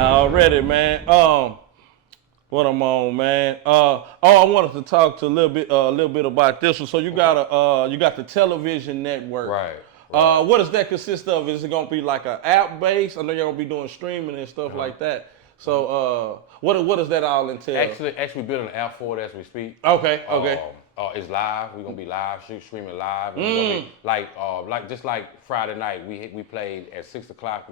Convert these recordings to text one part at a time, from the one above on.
Already, man. What I'm on, man. I wanted to talk to a little bit about this one. So you got the television network. Right. What does that consist of? Is it gonna be like an app based? I know you're gonna be doing streaming and stuff like that. So what does that all entail? Actually building an app for it as we speak. Okay. It's live. We're gonna be live, streaming live. And we're gonna be just like Friday night, we played at 6 o'clock.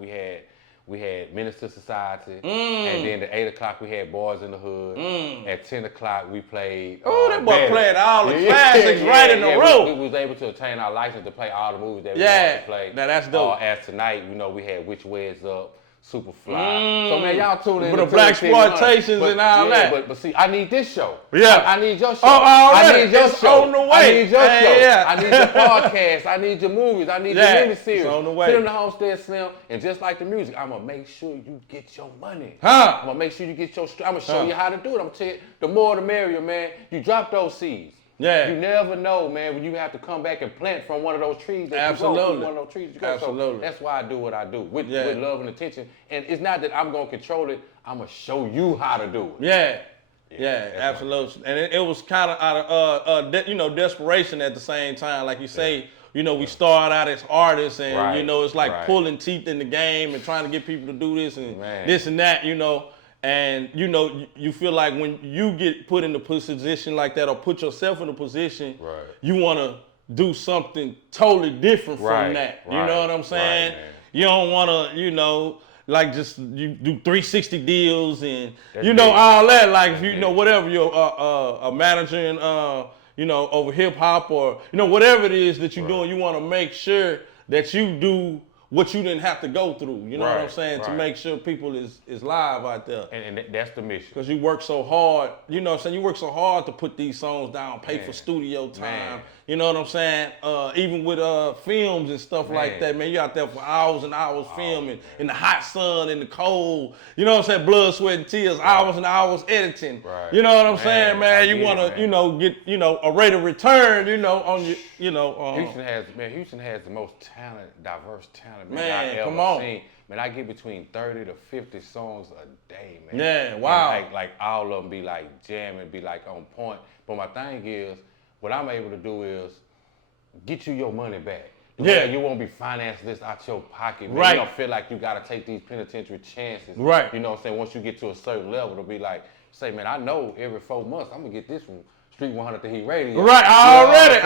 We had Minister Society, and then at 8 o'clock we had Boys in the Hood. At 10 o'clock we played. Oh, that boy played all the classics right in a row. We was able to obtain our license to play all the movies that we wanted to play. Now that's dope. As tonight, we had Which Way Is Up, Superfly. So man, y'all tune in. With the black exploitations and all that. But see, I need this show. Yeah. I need your show. I need your show. On the way. I need your show. Yeah. I need your podcast. I need your movies. I need your miniseries. It's on the way. Sit in the Homestead Slim, and just like the music, I'm gonna make sure you get your money. I'm gonna make sure you get your. I'm gonna show you how to do it. I'm gonna tell you, the more the merrier, man. You drop those seeds. Yeah. You never know, man, when you have to come back and plant from one of those trees. Absolutely. One of those trees you go. Absolutely. So that's why I do what I do with love and attention. And it's not that I'm gonna control it. I'm gonna show you how to do it. Yeah, absolutely. And it was kind of out of desperation at the same time. Like you say, we start out as artists, and it's like pulling teeth in the game and trying to get people to do this and this and that. And you feel like when you get put in a position like that, or put yourself in a position, you want to do something totally different from that. You know what I'm saying? You don't want to, like just you do 360 deals and all that. Like if whatever you're a manager in over hip hop or whatever it is that you're doing, you want to make sure that you do what you didn't have to go through, you know what I'm saying, to make sure people is live out there. And that's the mission. Because you work so hard, you work so hard to put these songs down, pay for studio time, you know what I'm saying? Even with films and stuff like that, man, you out there for hours and hours filming in the hot sun, in the cold, you know what I'm saying, blood, sweat, and tears, hours and hours editing. You know what I'm saying, man? You want to, get, a rate of return, on your, Houston has the most diverse talent. Man, come on. Seen. Man, I get between 30 to 50 songs a day, man. Yeah, wow. And like all of them be like jamming, be like on point. But my thing is, what I'm able to do is get you your money back. You won't be financed this out your pocket, man. You don't feel like you gotta take these penitentiary chances. Right. You know what I'm saying? Once you get to a certain level, it'll be like, say, man, I know every 4 months I'm gonna get this from Street 100 to Heat Radio. Right, already,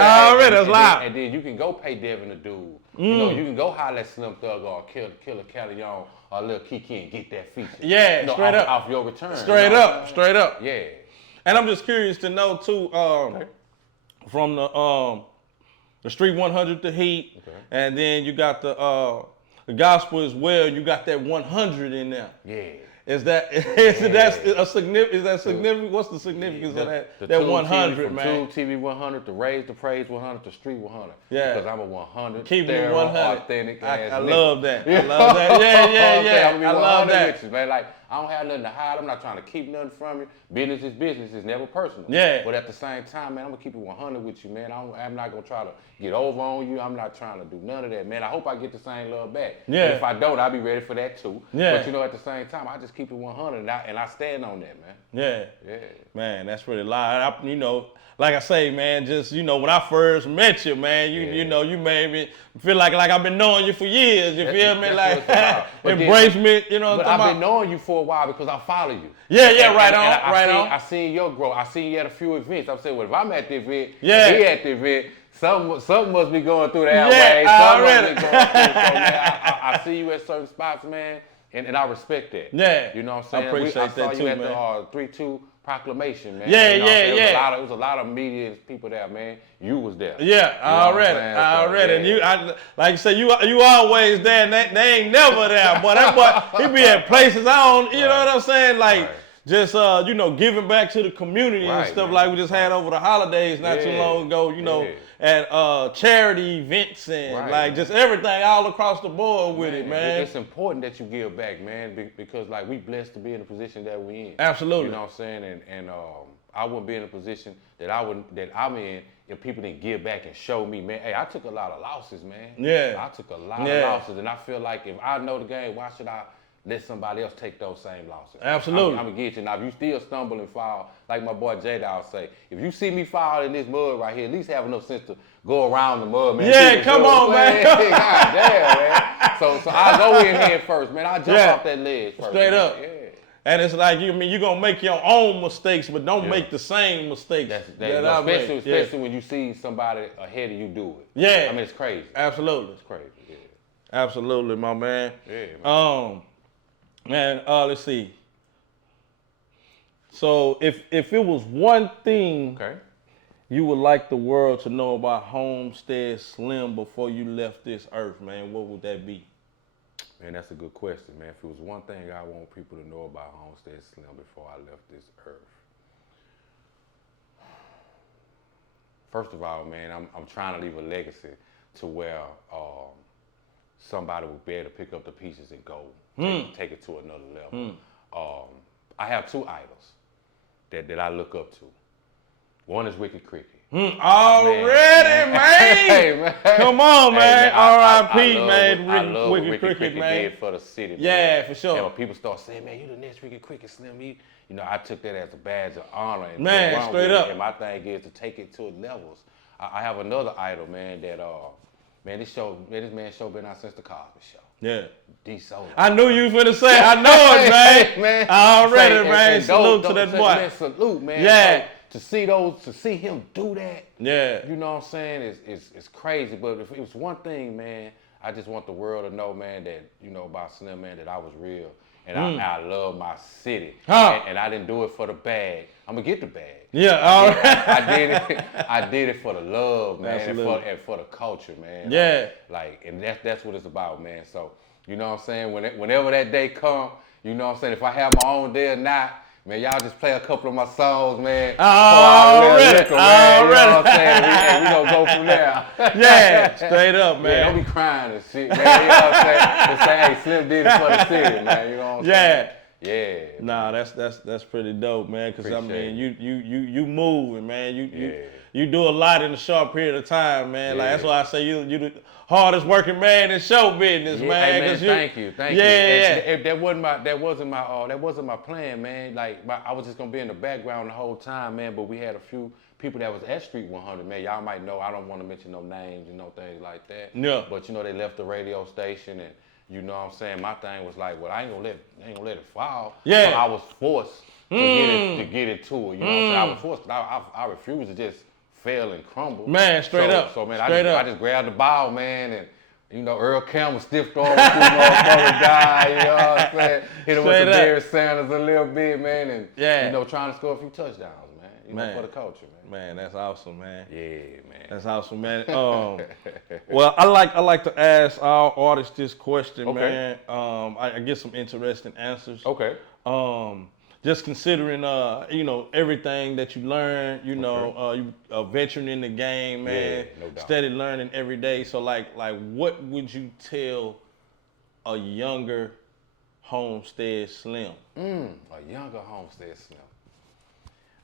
that's live. And then you can go pay Devin the Dude. You can go holler at Slim Thug or Killer Callion or Lil Kiki and get that feature. Yeah, straight up. Off your return. Straight up. Yeah. And I'm just curious to know too, from the Street 100 to Heat, and then you got the gospel as well. You got that 100 in there. Yeah. Is that a significant? Is that significant? What's the significance of that? That 100, man. Tube TV 100, the Raise the Praise 100, the Street 100. Yeah. Because I'm a 100. Keep it 100. Authentic. I love that. I love that. Yeah. I love that. With you, man. Like I don't have nothing to hide. I'm not trying to keep nothing from you. Business is business. It's never personal. Yeah. But at the same time, man, I'm gonna keep it 100 with you, man. I'm not gonna try to get over on you. I'm not trying to do none of that, man. I hope I get the same love back. Yeah. And if I don't, I'll be ready for that too. Yeah. But at the same time, I just keep it 100, and I stand on that, man. Yeah. Man, that's really live. Like I say, man, just, when I first met you, man, you made me feel like I've been knowing you for years, you feel me? Like, embrace me, you know what I'm talking about? I've been knowing you for a while because I follow you. Yeah, right on. I seen your growth. I seen you at a few events. I'm saying, well, if I'm at the event, he at the event, something must be going through the airways. Something must be going through. So, man, I see you at certain spots, man, and I respect that. Yeah. You know what I'm saying? I appreciate that too, man. I saw you at the 3-2 proclamation, man. Yeah. It was a lot of media and people there, man. You was there. Yeah, already. And you, like you say, you always there, and they ain't never there. But that boy, he be at places I don't, you know what I'm saying? Like, just, giving back to the community and stuff like we just had over the holidays not too long ago, at charity events and just everything all across the board with it, man. It's important that you give back, man, because like we blessed to be in the position that we in. Absolutely. You know what I'm saying? And I wouldn't be in a position that I'm in if people didn't give back and show me, man. Hey, I took a lot of losses, man. Yeah. I took a lot of losses, and I feel like if I know the game, why should I let somebody else take those same losses. Absolutely. I'm gonna get you. Now, if you still stumble and fall, like my boy J-Dawg say, if you see me fall in this mud right here, at least have enough sense to go around the mud, man. Yeah, come on, man. God damn, man. So I go in head first, man. I jump off that ledge first. Straight up. Yeah. And it's like you're gonna make your own mistakes, but don't make the same mistakes. Especially when you see somebody ahead of you do it. Yeah. I mean, it's crazy. Absolutely. It's crazy. Yeah. Absolutely, my man. Yeah, man. Let's see. So if it was one thing you would like the world to know about Homestead Slim before you left this earth, man, what would that be? Man, that's a good question, man. If it was one thing I want people to know about Homestead Slim before I left this earth. First of all, man, I'm trying to leave a legacy to where somebody will be able to pick up the pieces and go take it to another level. I have two idols that I look up to. One is Wicked Cricket. Already, man. Hey, man. Come on, man. R.I.P., man. man. I love Wicked what Cricket, man. did for the city, man. Yeah, for sure. And when people start saying, man, you the next Wicked Cricket, Slim, you know, I took that as a badge of honor. And man, straight up. And my thing is to take it to levels. I have another idol, man, that, man, this man show been out since the Cosby Show. Yeah. D-Solo. I knew you was finna say, I know it, man. Hey, man. Already, man. Salute to that boy. Man, salute, man. Yeah. So, to see him do that, you know what I'm saying, it's crazy. But if it was one thing, man, I just want the world to know, man, that, you know, about Slim, man, that I was real. And I love my city. And I didn't do it for the bag. I'm going to get the bag. Yeah, all right. I did it for the love, man, and for the culture, man. Yeah. And that's what it's about, man. So, you know what I'm saying, whenever that day come, you know what I'm saying, if I have my own day or not, man, y'all just play a couple of my songs, man. Already. You know what I'm saying? And we gonna go from there. Yeah, straight up, man. Yeah, don't be crying and shit, man. You know what I'm saying? Just say, hey, Slim did it for the city, man. You know what I'm saying? Yeah. Nah, that's pretty dope, man. Cause I mean, you moving, man. You do a lot in a short period of time, man. Like that's why I say you the hardest working man in show business, man. Hey, man, thank you. That wasn't my plan, man. Like I was just gonna be in the background the whole time, man. But we had a few people that was at Street 100, man. Y'all might know. I don't want to mention no names, you know, things like that. Yeah. But you know, they left the radio station, and you know what I'm saying. My thing was like, well, I ain't gonna let it fall. Yeah. So I was forced to get it to it. You know what I'm saying? I was forced. I refused to just fail and crumble. Man, straight up. So man, I just grabbed the ball, man, and you know, Earl Campbell stiffed arm with two motherfuckers guy, you know what I'm saying? Hit him with the Barry Sanders a little bit, man, and you know, trying to score a few touchdowns, man. You know, for the culture, man. Man, that's awesome, man. Yeah, man. That's awesome, man. Well, I like to ask all artists this question, man. I get some interesting answers. Okay. Just considering, you know, everything that you learn, you know, you a veteran in the game, man. Yeah, no doubt. Steady learning every day. So, like, what would you tell a younger Homestead Slim? A younger Homestead Slim.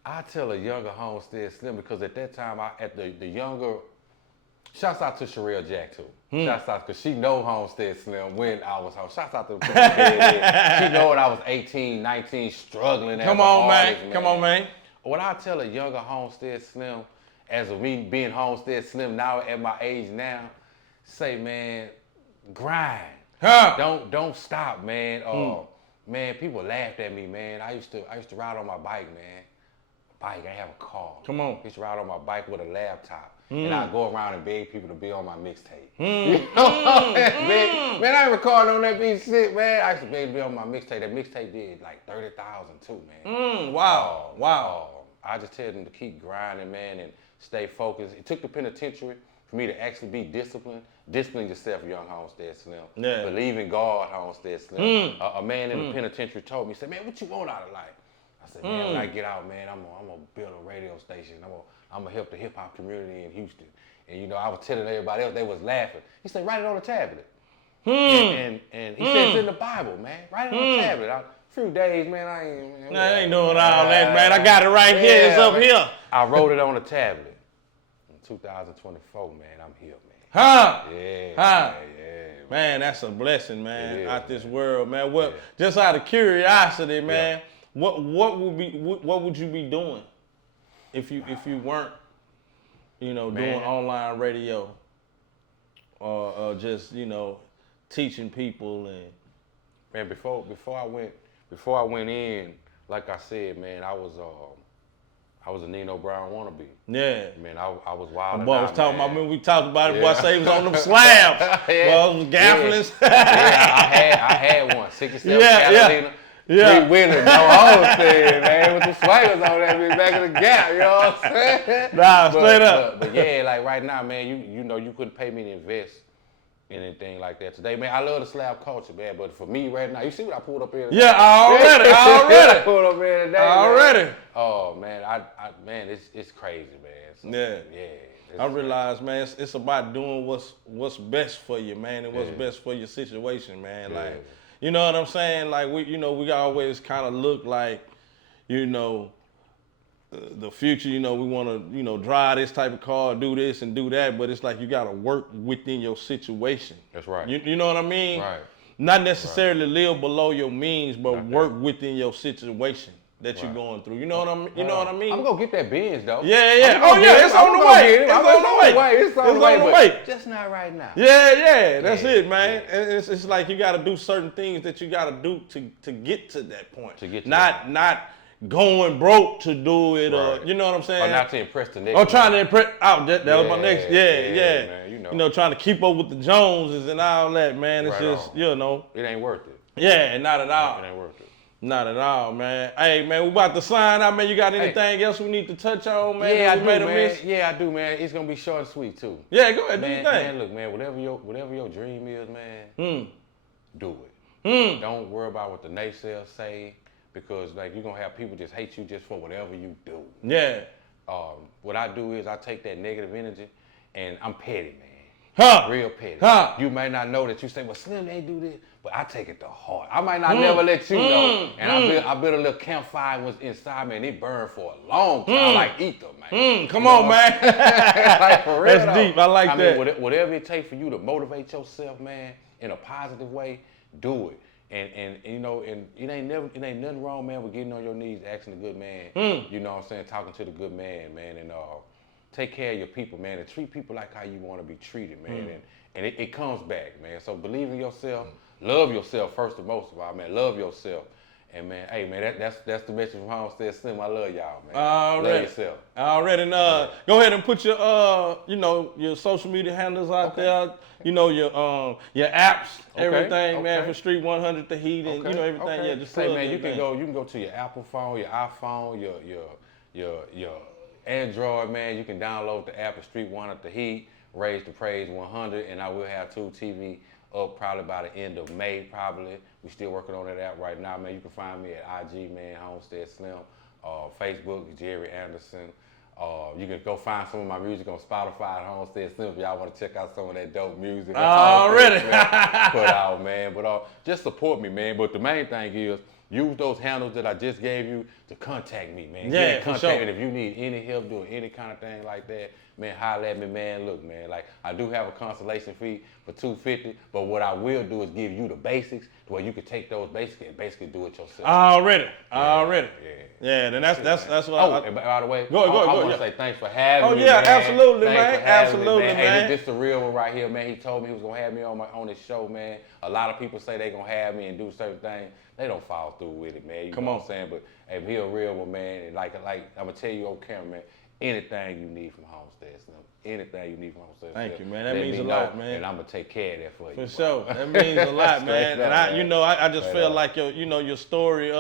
I tell a younger Homestead Slim because at that time, the younger. Shouts out to Sherelle Jack too. Shouts out because she know Homestead Slim when I was home. Shouts out to she know when I was 18, 19, struggling. Come on, man. Come on, man. What I tell a younger Homestead Slim, as of me being Homestead Slim now at my age now, say, man, grind. Don't stop, man. Man, people laughed at me, man. I used to ride on my bike, man. I didn't have a car. Come on. I used to ride on my bike with a laptop. And I'd go around and beg people to be on my mixtape. You know? Man, I ain't recording on that beat shit, man. I used to beg to be on my mixtape. That mixtape did like 30,000 too, man. Wow. I just tell them to keep grinding, man, and stay focused. It took the penitentiary for me to actually be disciplined. Discipline yourself, young Homestead Slim. Yeah. Believe in God, Homestead Slim. A man in the penitentiary told me, he said, man, what you want out of life? I said, man, when I get out, man, I'm gonna build a radio station. I'm gonna help the hip hop community in Houston. And you know, I was telling everybody else, they was laughing. He said, write it on a tablet. And he said, it's in the Bible, man. Write it on a tablet. A few days, man, I ain't doing all that, man. I got it right here. It's up here. I wrote it on a tablet. In 2024, man, I'm here, man. Yeah, man. Man, that's a blessing, man, is, out this world, man. Well, just out of curiosity, man, what would you be doing if you weren't, doing online radio or just, teaching people and man, before I went in, like I said, man, I was a Nino Brown wannabe. Yeah. Man, I was wild. Boy, I was talking about when we talked about it. Boy, I say he was on them slabs. Boy, I was gaffling. I had one. 67 Catalina. Yeah. 3 wheeler, no Homestead, man, with the swingers on that bitch back in the gap, you know what I'm saying? Nah, straight up. But yeah, like right now, man, you couldn't pay me to invest in anything like that today, man. I love the slab culture, man, but for me right now, you see what I pulled up here today? Yeah, already. I pulled up here today, already. Man. Oh man, man, it's crazy, man. So, yeah. I realize, man, it's about doing what's best for you, man, and what's best for your situation, man. Like, you know what I'm saying? Like we always kind of look like, the future, we want to, drive this type of car, do this and do that, but it's like you got to work within your situation. That's right. You know what I mean? Right. Not necessarily live below your means, but work within your situation that you're going through. You know what I mean? You know what I mean? I'm gonna get that Benz though. Yeah. Oh yeah, it's on the way. It's on the way. It's on the way. Just not right now. Yeah. That's it, man. And it's like you got to do certain things that you got to do to get to that point. To get to not going broke to do it, or you know what I'm saying? Or not to impress the next. Or trying to impress. That was my next. Man, trying to keep up with the Joneses and all that, man. It's just, it ain't worth it. Yeah, not at all. It ain't worth it. Not at all, man. Hey, man, we about to sign out, man. You got anything else we need to touch on, man? Yeah, I do, man. Yeah, I do, man. It's gonna be short and sweet too. Yeah, go ahead, do your thing. Man, look, man. Whatever your dream is, man, do it. Don't worry about what the naysayers say, because like you're gonna have people just hate you just for whatever you do. Yeah. What I do is I take that negative energy, and I'm petty, man. Real petty. You may not know that you say, well, Slim, they do this, but I take it to heart. I might not never let you know. And I built a little campfire was inside me, and it burned for a long time, like ether, man. Come on, man. Like for real. That's deep. I like that. Mean, whatever it takes for you to motivate yourself, man, in a positive way, do it. And it ain't nothing wrong, man, with getting on your knees, asking the good man. You know what I'm saying? Talking to the good man, and take care of your people, man, and treat people like how you want to be treated, man. And it comes back, man. So believe in yourself, love yourself first and most of all, man. Love yourself. And man, hey man, that's the message from Homestead Slim. I love y'all, man. Love yourself. Already. And go ahead and put your your social media handles out there. Your apps, everything, man, for Street 100, the heat, and everything. Yeah, just say, man, you can go to your Apple phone, your iPhone, your Android, man. You can download the app of Street 100, the heat, Raise the Praise 100, and I will have Tube TV up probably by the end of May, probably. We still working on that app right now, man. You can find me at IG, man, Homestead Slim, Facebook, Jerry Anderson. You can go find some of my music on Spotify at Homestead Slim if y'all want to check out some of that dope music. Already. Put out, man. But just support me, man. But the main thing is, use those handles that I just gave you to contact me, man. Yeah, get in contact. for sure. And if you need any help doing any kind of thing like that, man, holler at me, man. Look, man, like I do have a consultation fee for $250, but what I will do is give you the basics to where you can take those basics and basically do it yourself. Already. Yeah, then that's what and by the way, go, I want to say thanks for having me. Oh yeah, man. absolutely, thanks man. For having Absolutely, me, man. Hey, this the real one right here, man. He told me he was gonna have me on his show, man. A lot of people say they gonna have me and do certain things. They don't follow through with it, man. You know what I'm saying? But hey, he a real one, man. And like I'm gonna tell you on camera, man. Anything you need from Homestead Slim. Anything you need from Homestead Slim. Thank you, man. That means a lot, man. And I'm gonna take care of that for you. For sure. That means a lot, man. And I just feel like your story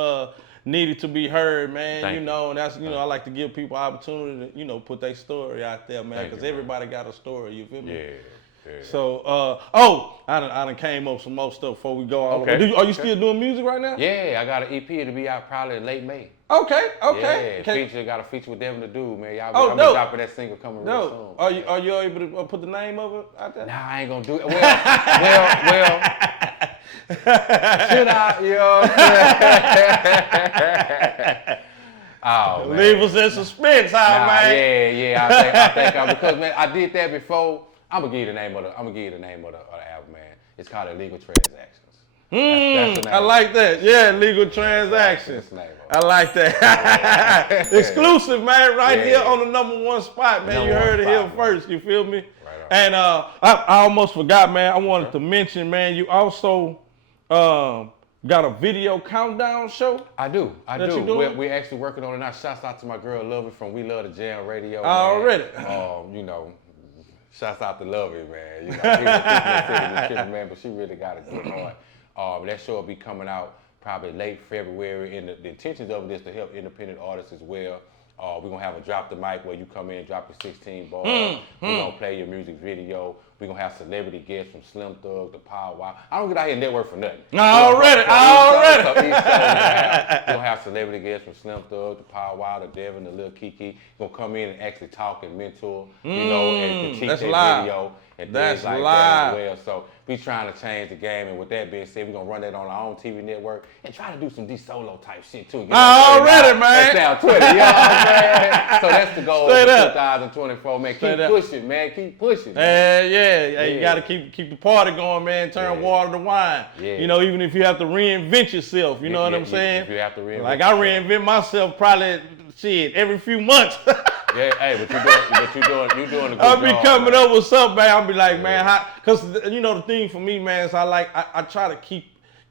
needed to be heard, man. Thank you. And that's I like to give people opportunity to put their story out there, man, because everybody got a story. You feel me? Yeah. So, I done came up with some more stuff before we go all the way. Are you still doing music right now? Yeah, I got an EP to be out probably in late May. Okay. Yeah, got a feature with Devin the Dude, man. I'm dropping that single coming real soon. Are you able to put the name of it out there? Nah, I ain't gonna do it. Well, should I? You know what I'm saying? Oh, man. Leave us in suspense, man. Yeah. I think because man, I did that before. I'm gonna give you the name of the album, man. It's called illegal transactions. That's the name. I like that. Yeah, legal transactions. That's the name. I like that. Exclusive, man, right here on the #1 spot, man. You heard it here first. You feel me? Right on. And I almost forgot, man. I wanted to mention, man, you also got a video countdown show? I do. You doing? We're actually working on it now. Shouts out to my girl Lovey from We Love the Jam Radio. Already. You know, shouts out to Lovey, man. You know, people man, but she really got a good heart. That show will be coming out probably late February, and the intentions of it is to help independent artists as well. We're gonna have a drop the mic where you come in, drop your 16 bars. We're gonna play your music video. We're gonna have celebrity guests from Slim Thug to Power Wow. I don't get out here and network for nothing. Already. So each show we're gonna have celebrity guests from Slim Thug to Power Wow to Devin to Lil Kiki. Gonna come in and actually talk and mentor, you know, and critique their video and things like that as well. So we trying to change the game, and with that being said, we're gonna run that on our own TV network and try to do some D-Solo type shit too. Already, man. That's Twitter, you know what I'm saying? So that's the goal for 2024, man. Keep pushing, man. Keep pushing. Yeah. You gotta keep the party going, man. Turn water to wine. Yeah. You know, even if you have to reinvent yourself, you know what I'm saying? If you have to reinvent like I reinvent myself probably every few months. Yeah, hey, but you're doing a good job. I'll be coming up with something, man. I'll be like, man, because you know the thing for me, man, is I try to keep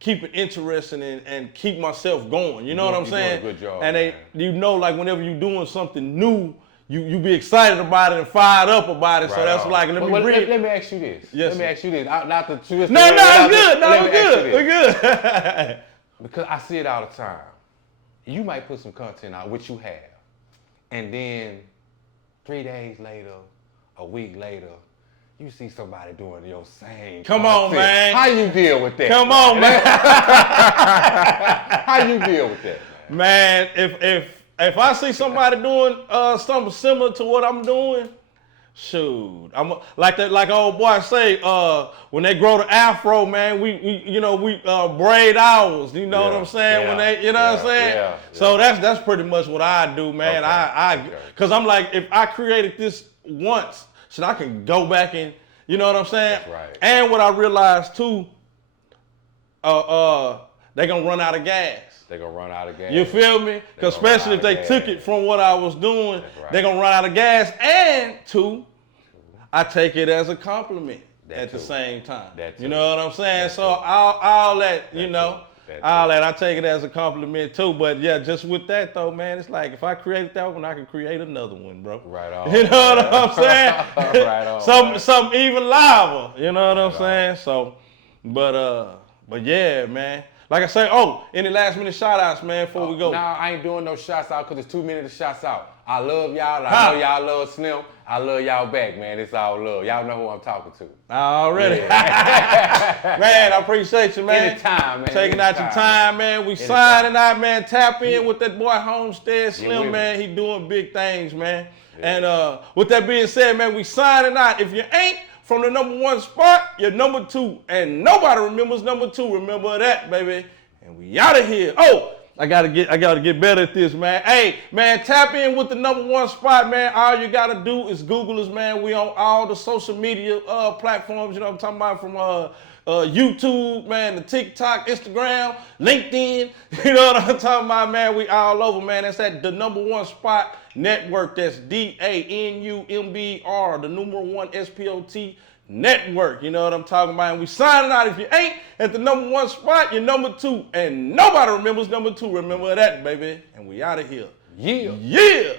it interesting and keep myself going. You know what I'm saying? Doing a good job, and you know, like whenever you're doing something new, you be excited about it and fired up about it. Right, so that's like let me ask you this. Yes, let me ask you this. Not to twist. No, it's good. No, we're good. Because I see it all the time. You might put some content out, which you have, and then 3 days later, a week later, you see somebody doing your same. Come on, man. How you deal with that? Come on, man. How you deal with that, man? Man, if I see somebody doing something similar to what I'm doing, shoot, I'm like old boy say, when they grow the afro, man, we braid ours. You know what I'm saying? When they, you know what I'm saying? Yeah. So that's pretty much what I do, man. Cause I'm like, if I created this once, so I can go back and, you know what I'm saying? That's right. And what I realized too, they gonna run out of gas. They're gonna run out of gas. You feel me? Because especially if they took it from what I was doing, they're gonna run out of gas. And two, I take it as a compliment at the same time. You know what I'm saying? So all that, you know, all that, I take it as a compliment too. But yeah, just with that though, man, it's like if I create that one, I can create another one, bro. Right on. You know what I'm saying? Right on. Something even liver. You know what I'm saying? So, but yeah, man. Like I say, any last minute shout outs, man, before we go? Nah, I ain't doing no shots out because it's too many to shots out. I love y'all. I know y'all love Slim. I love y'all back, man. It's all love. Y'all know who I'm talking to. Already. Yeah. Man, I appreciate you, man. Anytime, man. Taking out your time, man. We signing out, man. Tap in with that boy Homestead Slim, man. He doing big things, man. Yeah. And with that being said, man, we signing out. If you ain't from the #1 spot, you're #2. And nobody remembers #2. Remember that, baby. And we out of here. I gotta get better at this, man. Hey, man, tap in with the #1 spot, man. All you gotta do is Google us, man. We on all the social media platforms. You know what I'm talking about, from YouTube, man, the TikTok, Instagram, LinkedIn. You know what I'm talking about, man. We all over, man. That's at the #1 spot network. That's DANUMBR, the #1 SPOT network. You know what I'm talking about. And we signing out. If you ain't at the #1 spot, you're #2. And nobody remembers #2. Remember that, baby. And we out of here. Yeah. Yeah.